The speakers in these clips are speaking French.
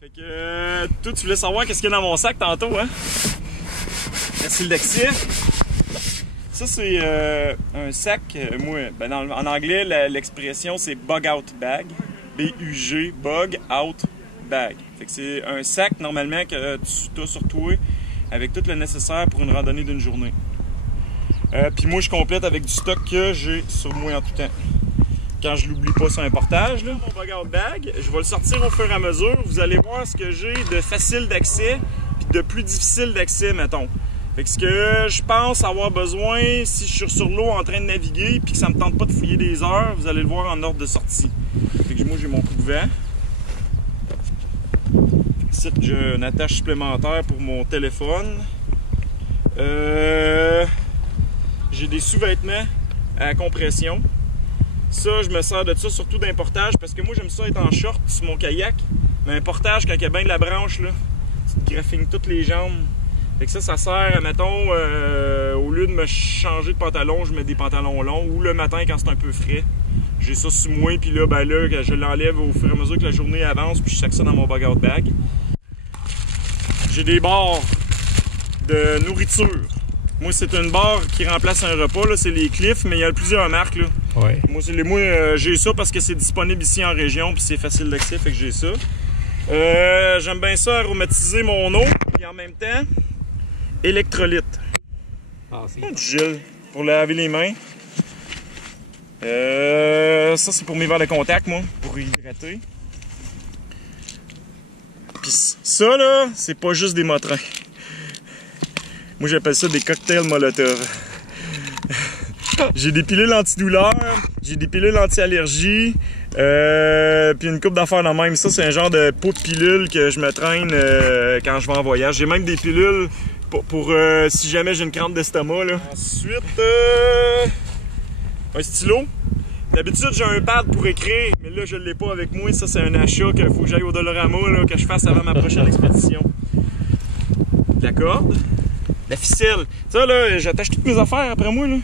Fait que toi, tu voulais savoir qu'est-ce qu'il y a dans mon sac tantôt, hein? Merci le Dexia. Ça, c'est un sac, en anglais, l'expression c'est bug out bag. B-U-G, bug out bag. Fait que c'est un sac, normalement, que tu as sur toi avec tout le nécessaire pour une randonnée d'une journée. Puis moi, je complète avec du stock que j'ai sur moi en tout temps. Quand je l'oublie pas sur un portage, là. Mon bug out bag, je vais le sortir au fur et à mesure. Vous allez voir ce que j'ai de facile d'accès puis de plus difficile d'accès, mettons. Fait que ce que je pense avoir besoin si je suis sur l'eau en train de naviguer puis que ça me tente pas de fouiller des heures, vous allez le voir en ordre de sortie. Fait que moi, j'ai mon coupe-vent. Ici, j'ai une attache supplémentaire pour mon téléphone. J'ai des sous-vêtements à compression. Ça, je me sers de ça surtout d'un portage parce que moi, j'aime ça être en short sur mon kayak. Mais un portage, quand il y a bien de la branche, là, tu te graffines toutes les jambes. Fait que ça sert, mettons, au lieu de me changer de pantalon, je mets des pantalons longs. Ou le matin, quand c'est un peu frais, j'ai ça sur moi. Puis là, je l'enlève au fur et à mesure que la journée avance. Puis je sac ça dans mon bug out bag. J'ai des barres de nourriture. Moi, c'est une barre qui remplace un repas. Là, c'est les Cliff, mais il y a plusieurs marques. Là. Ouais. Moi, j'ai ça parce que c'est disponible ici en région, puis c'est facile d'accès, fait que j'ai ça. J'aime bien ça aromatiser mon eau, puis en même temps, électrolyte. Ah, c'est Du gel pour laver les mains. Ça, c'est pour mes verres de contact, moi, pour hydrater. Puis ça, là, c'est pas juste des motrins. Moi, j'appelle ça des cocktails Molotov. J'ai des pilules antidouleurs, j'ai des pilules anti-allergie, puis une coupe d'affaires de même. Ça, c'est un genre de pot de pilules que je me traîne quand je vais en voyage. J'ai même des pilules pour si jamais j'ai une crampe d'estomac. Là. Ensuite, un stylo. D'habitude, j'ai un pad pour écrire, mais là, je ne l'ai pas avec moi. Ça, c'est un achat qu'il faut que j'aille au Dollarama, là, que je fasse avant ma prochaine expédition. La corde. La ficelle. Ça, là, j'attache toutes mes affaires après moi, là.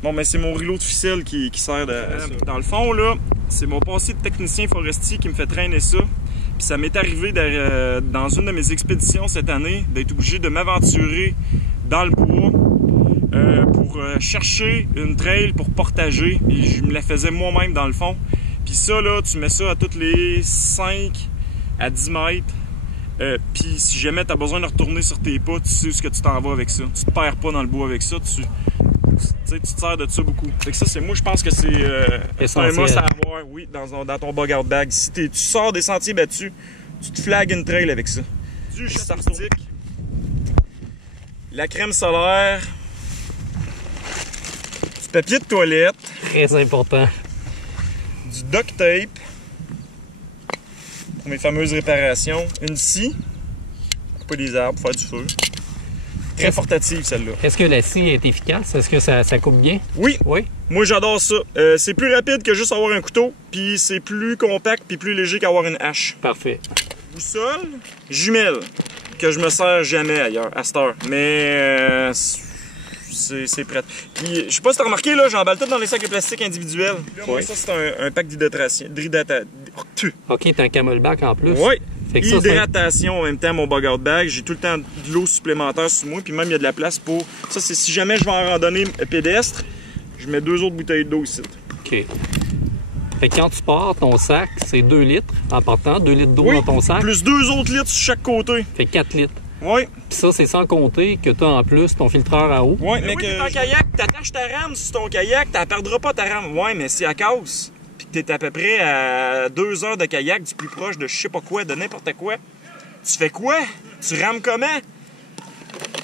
Bon, mais c'est mon rouleau de ficelle qui sert de... Dans le fond, là, c'est mon passé de technicien forestier qui me fait traîner ça. Puis ça m'est arrivé dans une de mes expéditions cette année d'être obligé de m'aventurer dans le bois pour chercher une trail pour portager. Et je me la faisais moi-même dans le fond. Puis ça, là, tu mets ça à toutes les 5 à 10 mètres. Puis si jamais tu as besoin de retourner sur tes pas, tu sais ce que tu t'en vas avec ça. Tu te perds pas dans le bois avec ça. Tu te sers de ça beaucoup. Fait que ça, moi, je pense que c'est un must à avoir, oui, dans ton bug out bag. Si tu sors des sentiers battus, tu te flagues une trail avec ça. Du chasse arctique, la crème solaire, du papier de toilette, très important. du duct tape pour mes fameuses réparations, une scie pour couper des arbres, pour faire du feu. Très portative, celle-là. Est-ce que la scie est efficace? Est-ce que ça coupe bien? Oui. Oui. Moi, j'adore ça. C'est plus rapide que juste avoir un couteau, puis c'est plus compact puis plus léger qu'avoir une hache. Parfait. Boussole, jumelle, que je me sers jamais ailleurs, à cette heure. Mais c'est prêt. Puis, je sais pas si t'as remarqué, là, j'emballe tout dans les sacs de plastique individuels. Là, moi, ça, c'est un pack d'hydratation. OK, t'as un camelback en plus. Oui. Fait que ça, Hydratation en même temps, mon bug out bag. J'ai tout le temps de l'eau supplémentaire sur moi, puis même il y a de la place pour... Ça, c'est si jamais je vais en randonnée pédestre, je mets 2 autres bouteilles d'eau ici. OK. Fait que quand tu pars, ton sac, c'est 2 litres en partant, 2 litres d'eau dans ton sac. Plus 2 autres litres sur chaque côté. Fait 4 litres. Oui. Puis ça, c'est sans compter que tu as en plus ton filtreur à eau. Oui, mais que en kayak, t'attaches ta rame sur ton kayak, t'en perdras pas ta rame. Ouais, mais si elle casse, puis que t'es à peu près à 2 heures de kayak du plus proche de je sais pas quoi, de n'importe quoi, tu fais quoi? Tu rames comment?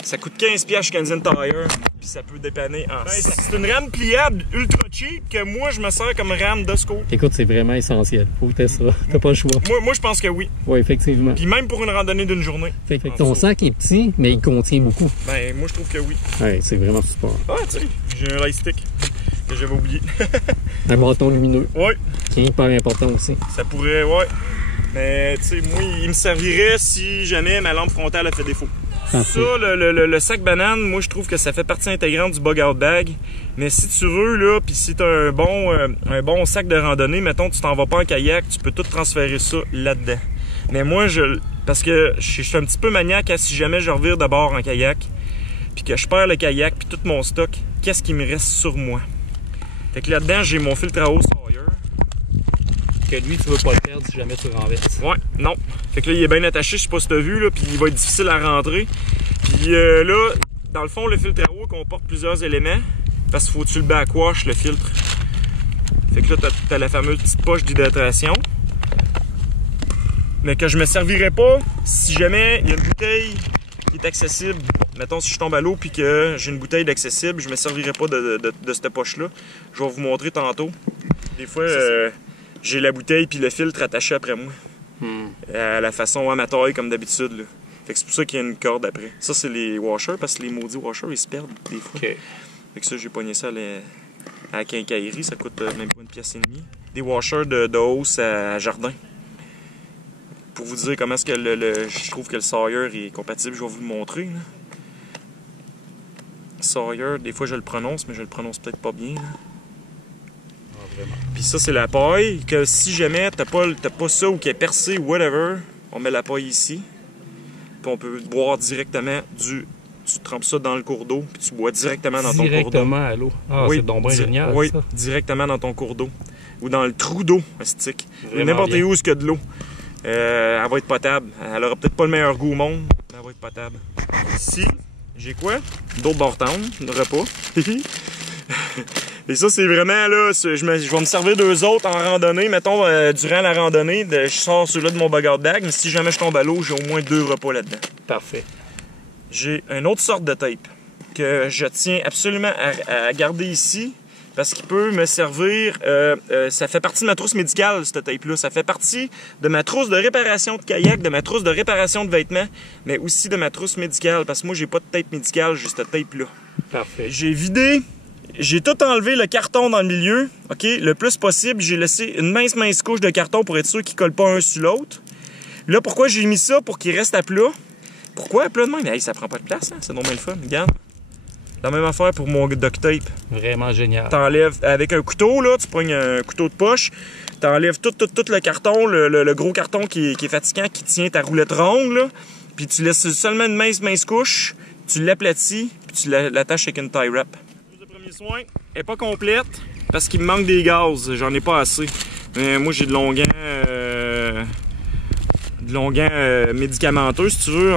Ça coûte 15$ chez Canadian Tire, puis ça peut dépanner en... C'est une rame pliable ultra cheap que moi, je me sers comme rame de secours. Écoute, c'est vraiment essentiel. Faut que t'aies ça. T'as pas le choix. Moi, je pense que oui. Oui, effectivement. Puis même pour une randonnée d'une journée. Fait que ton sac est petit, mais il contient beaucoup. Ben, moi, je trouve que oui. Ouais, c'est vraiment super. Ah, tu sais, j'ai un light stick que j'avais oublié. Un bâton lumineux. Oui. Qui est hyper important aussi. Ça pourrait, ouais. Mais, tu sais, moi, il me servirait si jamais ma lampe frontale a fait défaut. Ça, le sac banane, moi, je trouve que ça fait partie intégrante du bug out bag. Mais si tu veux, là, puis si t'as un bon sac de randonnée, mettons, tu t'en vas pas en kayak, tu peux tout transférer ça là-dedans. Mais moi, Parce que je suis un petit peu maniaque à si jamais je revire de bord en kayak, puis que je perds le kayak, puis tout mon stock, qu'est-ce qui me reste sur moi? Fait que là-dedans, j'ai mon filtre à eau Sawyer. Que lui, tu veux pas le perdre si jamais tu renverses. Ouais, non. Fait que là, il est bien attaché, je sais pas si t'as vu, là, puis il va être difficile à rentrer. Puis là, dans le fond, le filtre à eau comporte plusieurs éléments, parce qu'il faut que tu le backwash, le filtre. Fait que là, t'as la fameuse petite poche d'hydratation. Mais que je me servirais pas si jamais il y a une bouteille qui est accessible. Mettons, si je tombe à l'eau puis que j'ai une bouteille d'accessible, je me servirais pas de cette poche-là. Je vais vous montrer tantôt. Des fois, j'ai la bouteille puis le filtre attaché après moi. À la façon amateur comme d'habitude. Fait que c'est pour ça qu'il y a une corde après. Ça, c'est les washers, parce que les maudits washers, ils se perdent des fois. Okay. Fait que ça, j'ai pogné ça à la quincaillerie. Ça coûte même pas une pièce et demie. Des washers de hausse à jardin. Pour vous dire comment est-ce que je trouve que le Sawyer est compatible, je vais vous le montrer. Là. Sawyer, des fois je le prononce, mais je le prononce peut-être pas bien. Puis ça, c'est la paille, que si jamais t'as pas ça ou qu'il est percé ou whatever, on met la paille ici. Puis on peut boire directement tu trempes ça dans le cours d'eau, puis tu bois directement dans ton cours d'eau. Directement à l'eau. Ah, oui, c'est donc bien génial, oui, ça. directement dans ton cours d'eau. Ou dans le trou d'eau, stick. N'importe où il y a de l'eau. Elle va être potable. Elle aura peut-être pas le meilleur goût au monde, mais elle va être potable. Ici, j'ai quoi? D'autres bortons, de repas. Et ça, c'est vraiment, là, je vais me servir d'eux autres en randonnée. Mettons, durant la randonnée, je sors ceux-là de mon bugger bag, mais si jamais je tombe à l'eau, j'ai au moins 2 repas là-dedans. Parfait. J'ai une autre sorte de tape que je tiens absolument à garder ici. Parce qu'il peut me servir, ça fait partie de ma trousse médicale, cette tape-là. Ça fait partie de ma trousse de réparation de kayak, de ma trousse de réparation de vêtements, mais aussi de ma trousse médicale. Parce que moi, j'ai pas de tape médicale, j'ai cette tape-là. Parfait. J'ai tout enlevé le carton dans le milieu, OK? Le plus possible, j'ai laissé une mince couche de carton pour être sûr qu'il colle pas un sur l'autre. Là, pourquoi j'ai mis ça? Pour qu'il reste à plat. Pourquoi à plat de même? Hey, ça prend pas de place, hein? C'est normal le fun, regarde. La même affaire pour mon duct tape. Vraiment génial. T'enlèves avec un couteau, là, tu prends un couteau de poche, t'enlèves tout le carton, le gros carton qui est fatigant, qui tient ta roulette ronde, là, puis tu laisses seulement une mince couche, tu l'aplatis, puis tu l'attaches avec une tie wrap. Le premier soin est pas complète parce qu'il me manque des gaz, j'en ai pas assez. Mais moi, j'ai de longuant médicamenteux, si tu veux,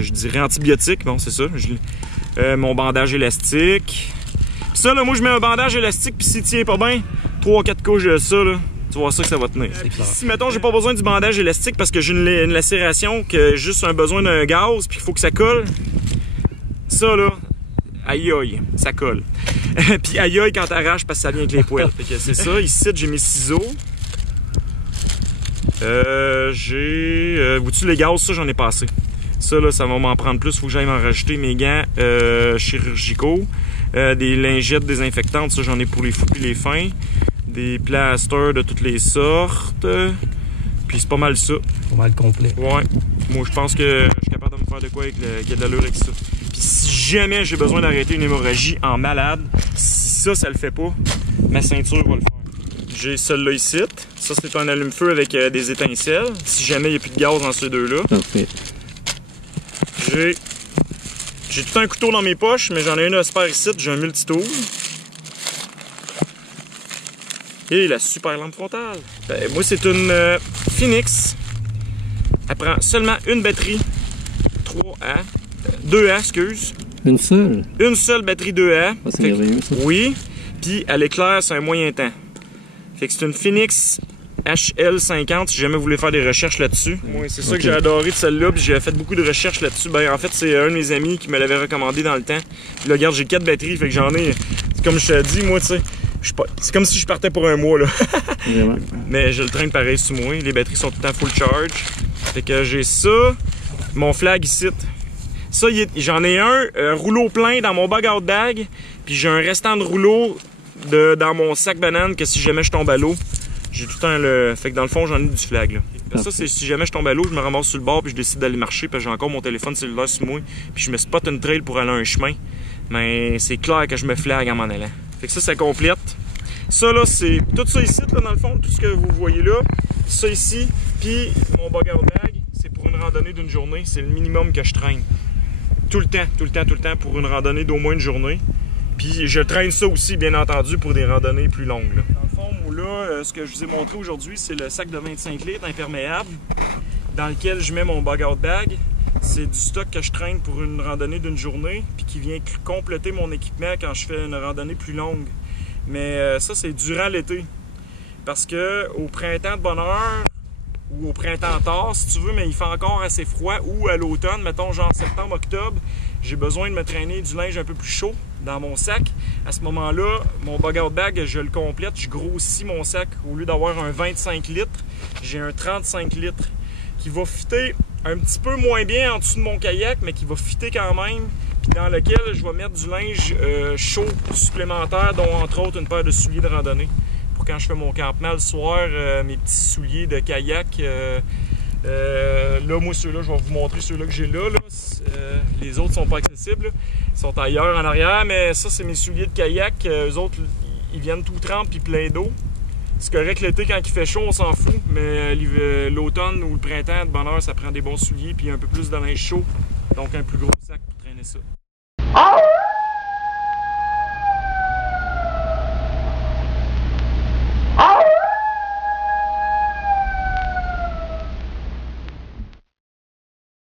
je dirais antibiotique, bon, c'est ça. Mon bandage élastique. Pis ça, là, moi, je mets un bandage élastique, puis s'il tient pas bien, 3-4 couches de ça, là, tu vois ça que ça va tenir. Si, mettons, j'ai pas besoin du bandage élastique parce que j'ai une lacération, que juste un besoin d'un gaz, puis il faut que ça colle, ça, là, aïe aïe, ça colle. Puis aïe aïe quand t'arraches parce que ça vient avec les poils. Fait que c'est ça. Ici, j'ai mes ciseaux. Vois-tu les gaz, ça, j'en ai pas assez. Ça, là, ça va m'en prendre plus. Faut que j'aille m'en rajouter. Mes gants chirurgicaux. Des lingettes désinfectantes. Ça, j'en ai pour les fous et les fins. Des plasters de toutes les sortes. Puis c'est pas mal ça. Pas mal complet. Ouais. Moi, je pense que je suis capable de me faire de quoi avec qu'il y a de l'allure avec ça. Puis si jamais j'ai besoin d'arrêter une hémorragie en malade, si ça le fait pas, ma ceinture va le faire. J'ai celui-là ici. Ça, c'est un allume-feu avec des étincelles. Si jamais il n'y a plus de gaz dans ces deux-là. Parfait. J'ai tout un couteau dans mes poches, mais j'en ai un spare ici. J'ai un multitool. Et la super lampe frontale. Ben, moi, c'est une Phoenix. Elle prend seulement une batterie 3A. 2A, excuse. Une seule? Une seule batterie 2A. Ah, c'est merveilleux, ça. Oui. Puis, elle éclaire, c'est un moyen temps. Fait que c'est une Phoenix HL50 si jamais vous voulez faire des recherches là-dessus. Moi, c'est ça que j'ai adoré de celle-là, puis j'ai fait beaucoup de recherches là-dessus. Ben, en fait, c'est un de mes amis qui me l'avait recommandé dans le temps. Puis là, regarde, j'ai 4 batteries, fait que j'en ai... Comme je te dis, moi, tu sais, c'est comme si je partais pour un mois, là. Vraiment. Mais je le traîne pareil sous moi. Les batteries sont tout le temps full charge. Fait que j'ai ça, mon flag ici. Ça, j'en ai un rouleau plein dans mon bug-out bag, puis j'ai un restant de rouleau dans mon sac banane que si jamais je tombe à l'eau, j'ai tout le temps fait que dans le fond, j'en ai du flag, là. Ça, c'est si jamais je tombe à l'eau, je me ramasse sur le bord puis je décide d'aller marcher parce que j'ai encore mon téléphone cellulaire sur moi puis je me spot une trail pour aller à un chemin. Mais c'est clair que je me flag en m'en allant. Fait que ça complète. Ça, là, c'est tout ça ici, là, dans le fond, tout ce que vous voyez là. Ça ici, puis mon bugger bag. c'est pour une randonnée d'une journée. C'est le minimum que je traîne. Tout le temps pour une randonnée d'au moins une journée. Puis je traîne ça aussi, bien entendu, pour des randonnées plus longues. Là. Dans le fond, moi, là, ce que je vous ai montré aujourd'hui, c'est le sac de 25 litres imperméable dans lequel je mets mon bug-out bag. C'est du stock que je traîne pour une randonnée d'une journée puis qui vient compléter mon équipement quand je fais une randonnée plus longue. Mais ça, c'est durant l'été. Parce que au printemps de bonne heure ou au printemps tard, si tu veux, mais il fait encore assez froid, ou à l'automne, mettons genre septembre, octobre, j'ai besoin de me traîner du linge un peu plus chaud dans mon sac. À ce moment-là, mon bug-out bag, je le complète, je grossis mon sac. Au lieu d'avoir un 25 litres, j'ai un 35 litres qui va fitter un petit peu moins bien en dessous de mon kayak, mais qui va fitter quand même, puis dans lequel je vais mettre du linge chaud supplémentaire, dont entre autres une paire de souliers de randonnée. Pour quand je fais mon campement le soir, mes petits souliers de kayak. Là, moi, ceux-là, je vais vous montrer ceux-là que j'ai là. Les autres sont pas accessibles. Là. Ils sont ailleurs en arrière, mais ça, c'est mes souliers de kayak. Eux autres, ils viennent tout trempes puis plein d'eau. C'est correct l'été, quand il fait chaud, on s'en fout, mais l'automne ou le printemps, de bonne heure, ça prend des bons souliers puis un peu plus de linge chaud. Donc, un plus gros sac pour traîner ça.